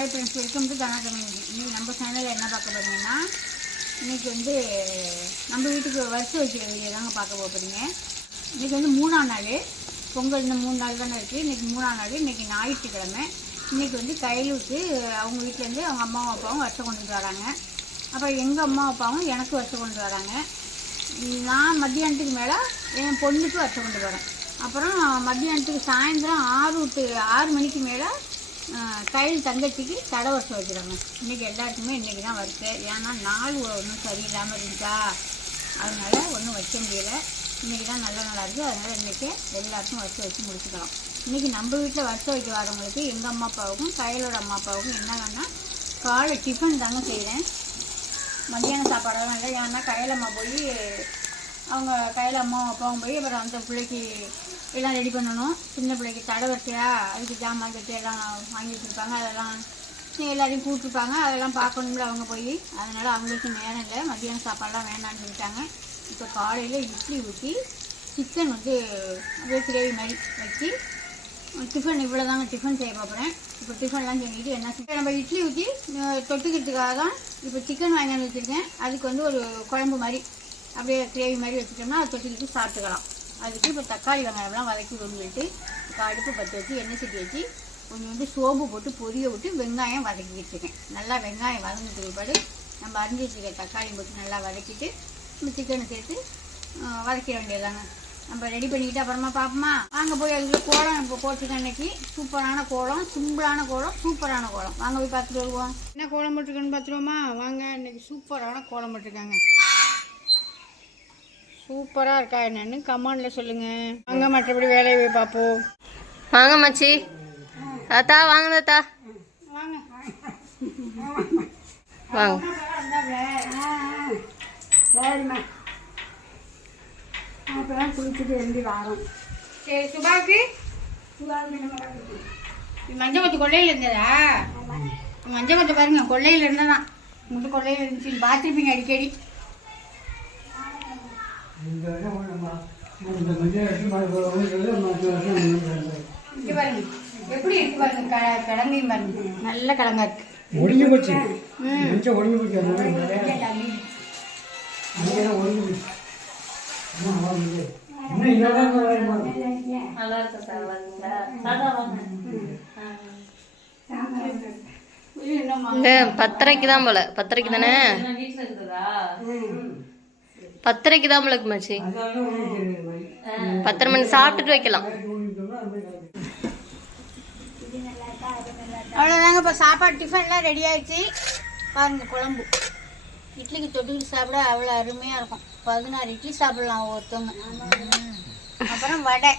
Hi friends welcome to Dhana community நம்ம சேனலில் என்ன பார்க்க போகிறீங்கன்னா இன்னைக்கு வந்து நம்ம வீட்டுக்கு வருஷம் வைக்கிற வீடியோ தாங்க பார்க்க போகிறீங்க இன்னைக்கு வந்து மூணாம் நாள். பொங்கல் இந்த மூணு நாள் தானே இருக்குது இன்றைக்கி மூணாம் நாள். இன்றைக்கி ஞாயிற்றுக்கிழமை. இன்னைக்கு வந்து கையிலுக்கு அவங்க வீட்டிலேருந்து அவங்க அம்மாவும் அப்பாவும் வருஷம் கொண்டுட்டு வராங்க. அப்புறம் எங்கள் அம்மா அப்பாவும் எனக்கு வருஷம் கொண்டு வராங்க. நான் மத்தியானத்துக்கு மேலே என் பொண்ணுக்கு வருஷம் கொண்டு வரேன். அப்புறம் மத்தியானத்துக்கு சாயந்தரம் ஆறு டு ஆறு மணிக்கு மேலே கையில் தங்கச்சிக்கு தடை வருஷம் வைக்கிறாங்க. இன்றைக்கி எல்லாருக்குமே இன்றைக்கி தான் வருது ஏன்னா நாள் ஒன்றும் சரியில்லாமல் இருந்துச்சா? அதனால் ஒன்றும் வைக்க முடியல. இன்றைக்கி தான் நல்ல நாளாக இருக்குது அதனால் இன்றைக்கி எல்லாருக்கும் வருஷம் வச்சு முடிச்சுக்கலாம். இன்றைக்கி நம்ம வீட்டில் வருஷம் வைக்க வரவங்களுக்கு எங்கள் அம்மா அப்பாவுக்கும் கையிலோட அம்மா அப்பாவுக்கும் என்னங்கன்னா காலை டிஃபன் தாங்க செய்கிறேன் மத்தியான சாப்பாடெல்லாம் இல்லை. ஏன்னா கையில் அம்மா போய் அவங்க கையில் அம்மா அப்பாவும் போய் அப்புறம் அந்த பிள்ளைக்கு எல்லாம் ரெடி பண்ணணும். சின்ன பிள்ளைக்கு தடை வரிசையாக அதுக்கு ஜாமான் கட்டி எல்லாம் வாங்கி வச்சுருப்பாங்க. அதெல்லாம் எல்லாரையும் கூப்பிட்டுருப்பாங்க அதெல்லாம் பார்க்கணும்ல அவங்க போய். அதனால் அவங்களுக்கு நேரம் இல்லை. மத்தியான சாப்பாடெலாம் வேணான்னு சொல்லிட்டாங்க. இப்போ காலையில் இட்லி ஊற்றி சிக்கன் வந்து அப்படியே கிரேவி மாதிரி வச்சு டிஃபன் இவ்வளோ தாங்க டிஃபன் செய்ய போகிறேன் இப்போ டிஃபன்லாம் செஞ்சுட்டு என்ன செஞ்சு நம்ம இட்லி ஊற்றி தொட்டுக்கிறதுக்காக தான் இப்போ சிக்கன் வாங்கி வந்து வச்சுருக்கேன். அதுக்கு வந்து ஒரு குழம்பு மாதிரி. அப்படியே கிரேவி மாதிரி வச்சுட்டோம்னா அது தொட்டுக்கிட்டு சாப்பிட்டுக்கலாம். அதுக்கு இப்போ தக்காளி வெங்காயம்லாம் வதக்கி கொண்டுட்டு இப்போ அடுப்பு பற்ற வச்சு எண்ணெய் சட்டி வச்சு கொஞ்சம் வந்து சோம்பு போட்டு பொரிய விட்டு வெங்காயம் வதக்கி வச்சுருக்கேன். நல்லா வெங்காயம் வதங்கிட்டு பிற்பாடு நம்ம அரிஞ்சு வச்சுருக்க தக்காளி போட்டு நல்லா வதக்கிட்டு இந்த சிக்கனை சேர்த்து வதக்கிட வேண்டியதாங்க நம்ம ரெடி பண்ணிக்கிட்டு அப்புறமா பார்ப்போமா? வாங்க போய் அதில் கோலம் இப்போ போட்டிருக்கேன் இன்னைக்கு. சூப்பரான கோலம் சிம்பிளான கோலம் சூப்பரான கோலம். வாங்க போய் பார்த்துட்டு வருவோம். என்ன கோலம் போட்டிருக்கேன்னு பார்த்துருவோமா? வாங்க இன்னைக்கு சூப்பரான கோலம் போட்டிருக்காங்க. சூப்பராக இருக்கா என்னன்னு கமெண்டில் சொல்லுங்கள் வாங்க மற்றபடி வேலையை போய் பார்ப்போம். வாங்க மச்சி. தாத்தா வாங்க தாத்தா. வாங்க. வாங்க. சரிம்மா. அப்புறம் குளிச்சுட்டு எழுந்து வரோம் சரி சுபாவுக்கு? மஞ்சள் கொத்து கொள்ளையில் இருந்ததா? மஞ்சள் கொத்து பாருங்க கொள்ளையில் இருந்ததான். மட்டும் கொள்ளையில் இருந்துச்சு. பார்த்துருப்பீங்க அடிக்கடி. பாருங்க. எப்படி இருக்கு பாருங்க. க- கிழங்கையும் பாருங்க. நல்ல கிழங்கா இருக்கு. ஒடிஞ்சு போச்சு. ஒடிஞ்சு ஒடிஞ்சு இந்த பத்தரைக்கு தான் போல. பத்தரைக்கு தானே? பத்தரைக்கு தான் போல மச்சி. பத்தரை மணி சாப்பிட்டுட்டு வைக்கலாம். அவ்வளோதாங்க இப்போ சாப்பாடு டிஃபன்லாம் ரெடி ஆயிடுச்சு. பாருங்க குழம்பு. இட்லிக்கு தொட்டுக்கிட்டு சாப்பிட அவ்வளோ அருமையாக இருக்கும். பதினாறு இட்லி சாப்பிடலாம் ஒருத்தவங்க அப்புறம் வடை.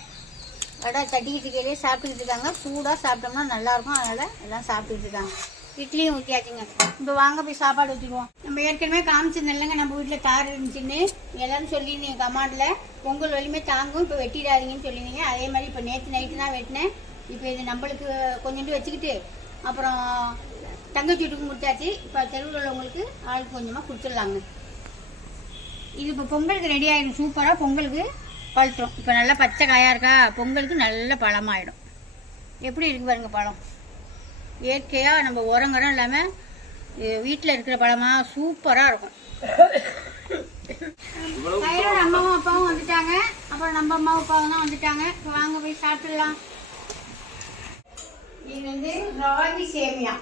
வடை தட்டிக்கிட்டு இருக்கையிலே சாப்பிட்டுக்கிட்டு இருக்காங்க. சூடாக சாப்பிட்டோம்னா நல்லாயிருக்கும் அதனால் எல்லாம் சாப்பிட்டுக்கிட்டு இருக்காங்க. இட்லியும் ஊற்றியாச்சுங்க இப்போ வாங்க போய் சாப்பாடு ஊற்றிடுவோம் நம்ம ஏற்கனவே காமிச்சிருந்தேன்லங்க நம்ம வீட்டில் தார் இருந்துச்சுன்னு எல்லாரும் சொல்லியிருந்தீங்க கமாண்டில். பொங்கல் வலிமை தாங்கும் இப்போ வெட்டிடாதீங்கன்னு சொல்லியிருந்தீங்க. அதே மாதிரி இப்போ நேற்று நைட்டு தான் வெட்டினேன். இப்போ இது நம்மளுக்கு கொஞ்சோண்டு வச்சுக்கிட்டு அப்புறம் தங்கச்சி வீட்டுக்கு முடிச்சாச்சு இப்போ தெருவில் உள்ளவங்களுக்கு ஆளுக்கு கொஞ்சமாக கொடுத்துடலாங்க. இது இப்போ பொங்கலுக்கு ரெடி ஆகிடும் சூப்பராக பொங்கலுக்கு பழுத்துரும். இப்போ நல்லா பச்சை காயாக இருக்கா? பொங்கலுக்கு நல்ல பழமாயிடும். எப்படி இருக்கு பாருங்க பழம்? இயற்கையாக நம்ம உரங்கரம் இல்லாமல் வீட்டில் இருக்கிற பழமாக சூப்பராக இருக்கும். கையோட அம்மாவும் அப்பாவும் வந்துட்டாங்க. அப்புறம் நம்ம அம்மாவும் அப்பாவும் தான் வந்துட்டாங்க. இப்போ வாங்க போய் சாப்பிடலாம். இது வந்து ராகி சேமியா.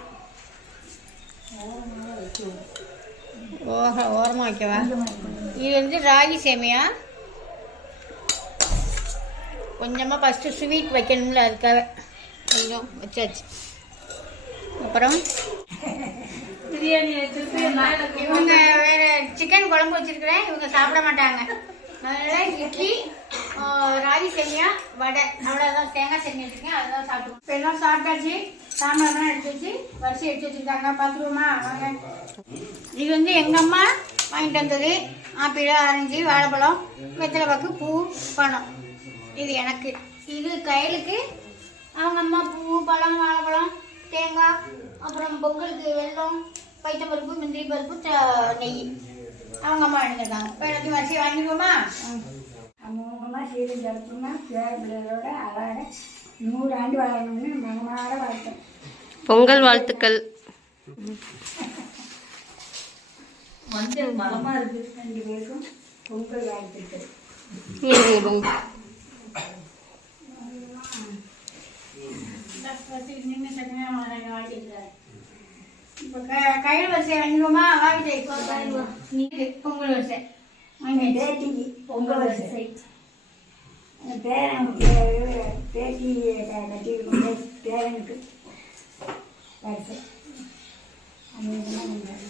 ஓஹோ ஓரமாக வைக்கவா? இது வந்து ராகி சேமியா. கொஞ்சமாக ஃபஸ்ட்டு ஸ்வீட் வைக்கணும்ல அதுக்காக. கொஞ்சம் வச்சாச்சு. அப்புறம் இவங்க வேற சிக்கன் குழம்பு வச்சிருக்கிறேன். இவங்க சாப்பிட மாட்டாங்க. அதனால இட்லி ராகி சேமியா வடை. அவ்வளோதான் தேங்காய் சட்னி வச்சிருக்கேன். அதுதான் சாப்பிடுவோம். இப்போ எல்லாம் சாப்பிட்டாச்சு. சாம்பார்லாம் எடுத்து வச்சு வரிசை எடுத்து வச்சிருக்காங்க. பார்த்துருவோமா வாங்க. இது வந்து எங்கள் அம்மா வாங்கிட்டு வந்தது. ஆப்பிள் ஆரஞ்சு வாழைப்பழம் வெத்தலை பாக்கு பூ பழம். இது எனக்கு. இது கையலுக்கு. அவங்க அம்மா பூ பழம் வாழைப்பழம் தேங்காய் அப்புறம் பொங்கலுக்கு வெல்லம் பைத்தப்பருப்பு முந்திரி பருப்பு நெய். அவங்க அம்மா வாங்கியிருக்காங்க இப்போ எல்லாத்தையும் வரிசை வாங்கிடுவோமா அமோகமாக சீரை பேர பிள்ளைகளோட அழகாக நூறு ஆண்டு வாழணும்னு மகமாட வாழ்த்தேன் பொங்கல் வாழ்த்துக்கள். மஞ்சள் மரமா இருக்கு ரெண்டு பேருக்கும் பொங்கல் வாழ்த்துக்கள். இருங்க பொங்கல் இப்போ க- கையில் வரிசை வாங்கிடுவோமா வாங்கிட்டு நீ பொங்கல் வரிசை. வாங்கி. பேத்திக்கு பொங்கல் வரிசை. பேரன் பே- பேத்தி கட்டி பேரனுக்கு வரிசை. அது இதெல்லாம் உண்டாது.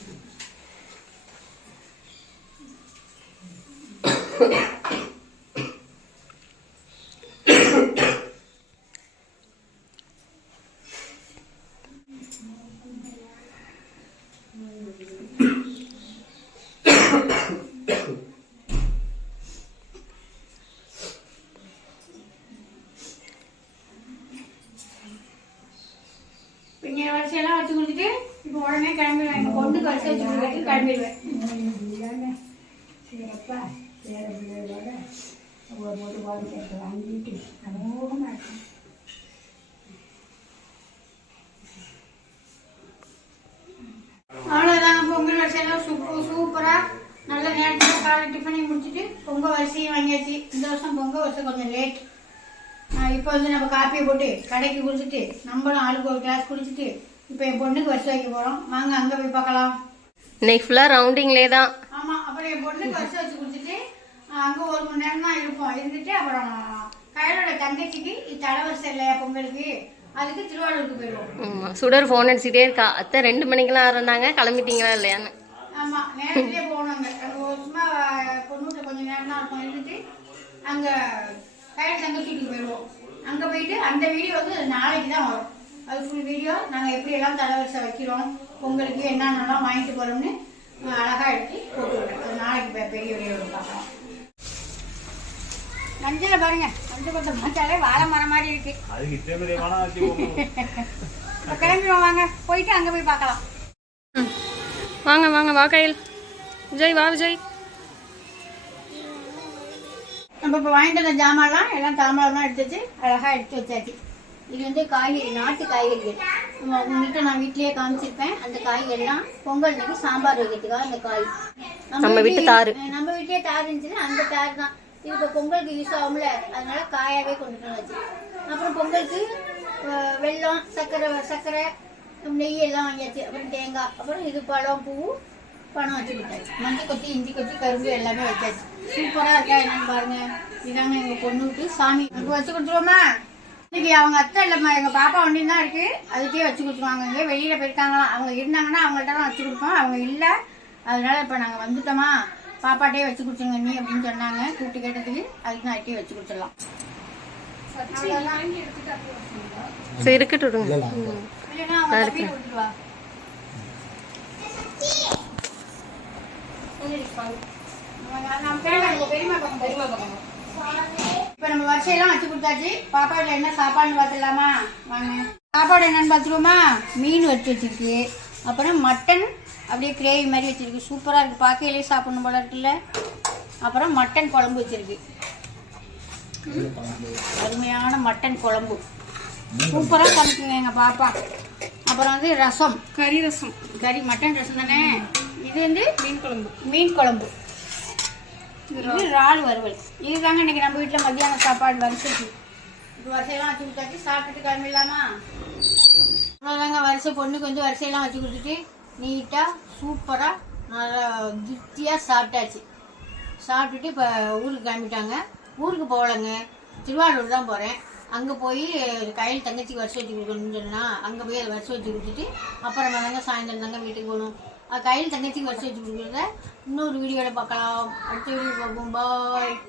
இப்போ இங்கே வரிசையெல்லாம் வச்சு கொடுத்துட்டு இப்போ உடனே கிளம்பிடுவேன் எங்கள் பொண்ணுக்கு கழிச்சு வச்சு கிளம்பிடுவேன் இதுதானே சிறப்பா பேர பிள்ளைகளோட ஒரு ஒரு வாழ்க்கை வாங்கிட்டு அமோகமாக இருக்கும் பொங்கல் வரிசையெல்லாம் சூப்பர் சூப்பராக நல்ல நேரத்தில் காலை டிஃபனையும் முடிச்சுட்டு பொங்கல் வரிசையும் வாங்கியாச்சு. இந்த வருஷம் பொங்கல் வருஷம் கொஞ்சம் லேட் இப்போ வந்து நம்ம காப்பியை போட்டு கடைக்கு குடிச்சிட்டு நம்மளும் ஆளுக்கு ஒரு கிளாஸ் குடிச்சிட்டு இப்போ என் பொண்ணுக்கு வரிசை வைக்க போகிறோம் வாங்க அங்கே போய் பார்க்கலாம். இன்னைக்கு ஃபுல்லாக ரவுண்டிங்லேயே தான். ஆமாம் அப்புறம் என் பொண்ணுக்கு வரிசை வச்சு கொடுத்துட்டு அங்கே ஒரு மணி நேரம் தான் இருப்போம். இருந்துட்டு அப்புறம் கையலோட தங்கச்சிக்கு இது தலை வரிசை இல்லையா பொங்கலுக்கு. அதுக்கு திருவாரூருக்கு போயிடுவோம். ஆமாம் சுடர் ஃபோன் அடிச்சுட்டே இருக்கா. அத்தை ரெண்டு மணிக்கெல்லாம் இருந்தாங்க கிளம்பிட்டீங்களா இல்லையான்னு. ஆமா நேரத்திலே போனாங்க அங்க சும்மா பொண்ணுகிட்ட கொஞ்சம் நேரம் தான் இருக்கும் இருந்துட்டு அங்க கையில் தங்கச்சிக்கு போயிடுவோம். அங்க போயிட்டு அந்த வீடியோ வந்து நாளைக்கு தான் வரும். அது ஃபுல் வீடியோ நாங்க எப்படி எல்லாம் தலைவரிசை வைக்கிறோம் பொங்கலுக்கு என்னென்னலாம் வாங்கிட்டு போறோம்னு அஹ், அழகா எடுத்து போட்டு விடுறேன். அது நாளைக்கு பெரிய வீடியோ பார்க்கலாம் மஞ்சளை பாருங்க. மஞ்சள் கொத்த மஞ்சாலே வாழை மரம் மாதிரி இருக்கு. கிளம்பிடுவோம் வாங்க. போயிட்டு அங்க போய் பார்க்கலாம். ம். வாங்க வாங்க வா கையில். விஜய் வா விஜய். நம்ம இப்போ வாங்கிட்டு வந்த ஜாமான்லாம் எல்லாம் தாம்பளம்லாம் எடுத்து வச்சு அழகாக எடுத்து வச்சாச்சு. இது வந்து காய்கறி நாட்டு காய்கறிகள். உங்ககிட்ட நான் வீட்லயே காமிச்சிருப்பேன். அந்த காய்கறிலாம் பொங்கல் அன்னைக்கு சாம்பார் வைக்கிறதுக்காக அந்த காய். நம்ம வீட்டு. அஹ் நம்ம வீட்லயே தார் இருந்துச்சு அந்த தார் தான். இது இப்போ பொங்கலுக்கு யூஸ் ஆகும்ல. அதனால காயாவே கொண்டுட்டு வந்தாச்சு அப்புறம் பொங்கலுக்கு வெல்லம் சர்க்கரை சர்க்கரை நெய் எல்லாம் வாங்கியாச்சு. அப்புறம் தேங்காய். அப்புறம் இது பழம் பூ பணம் வச்சு கொடுத்தாச்சு. மஞ்சள் கொத்தி இஞ்சி கொத்தி கரும்பு எல்லாமே வச்சாச்சு. சூப்பரா இருக்கா என்னன்னு பாருங்க. இதாங்க எங்க பொண்ணுக்கு சாமி அங்க வச்சு கொடுத்துருவோமா? இன்னைக்கு அவங்க அத்தை இல்லம்மா எங்க பாப்பா வண்டி தான் இருக்கு. அதுக்கே வச்சு கொடுத்துருவாங்க. இங்கே வெளியில போயிருக்காங்களாம் அவங்க இருந்தாங்கன்னா அவங்கள்ட்ட தான் வச்சு கொடுப்போம். அவங்க இல்ல அதனால இப்ப நாங்க வந்துட்டோமா. பாப்பாட்டே வச்சு கொடுத்துருங்க நீ அப்படின்னு சொன்னாங்க. கூப்பிட்டு கேட்டதுக்கு அதுக்கு நான் அட்டே வச்சு கொடுத்துடலாம். சரி இருக்கட்டும் அவங்க தம்பியை கொடுத்துருவா இப்ப நம்ம வரிசையெல்லாம் வச்சு கொடுத்தாச்சு. பாப்பாவுல என்ன சாப்பாடுன்னு பார்த்துடலாமா? வாங்க. சாப்பாடு என்னன்னு பார்த்துருவோமா? மீன் வச்சு வச்சிருக்கு. அப்புறம் மட்டன் அப்படியே கிரேவி மாதிரி வச்சிருக்கு. சூப்பரா இருக்கு. பார்க்கையிலே சாப்பிடணும் போல இருக்குல்ல. அப்புறம் மட்டன் குழம்பு வச்சிருக்கு. அருமையான மட்டன் குழம்பு. சூப்பரா சமைக்குங்க எங்க பாப்பா. அப்புறம் வந்து ரசம். கறி ரசம். கறி மட்டன் ரசம் தானே? இது வந்து மீன் குழம்பு. மீன் குழம்பு. இது இறால் வறுவல். இதுதாங்க இன்னைக்கு நம்ம வீட்டில் மத்தியான சாப்பாடு வரிசைக்கு இது வரிசையெல்லாம் வச்சு கொடுத்தாச்சு. சாப்பிட்டுட்டு கிளம்பிடலாமா? அவ்வளோதாங்க வரிசை பொண்ணுக்கு வந்து வரிசையெல்லாம் வச்சு கொடுத்துட்டு நீட்டாக சூப்பராக நல்லா திருப்தியாக சாப்பிட்டாச்சு. சாப்பிட்டுட்டு இப்போ ஊருக்கு கிளம்பிட்டாங்க. ஊருக்கு போகலங்க. திருவாரூர் தான் போகிறேன் அங்கே போய் கையில் தங்கச்சிக்கு வரிசை வச்சு கொடுக்கணும்னு சொன்னால் அங்கே போய் அதை வரிசை வச்சு கொடுத்துட்டு அப்புறமா தாங்க சாயந்தரம் தாங்க வீட்டுக்கு போகணும். கையில் தங்கச்சிக்கு வருஷம் வச்சு கொடுக்குறத இன்னொரு வீடியோவில் பார்க்கலாம். அடுத்த வீடியோ பார்ப்போம். பாய்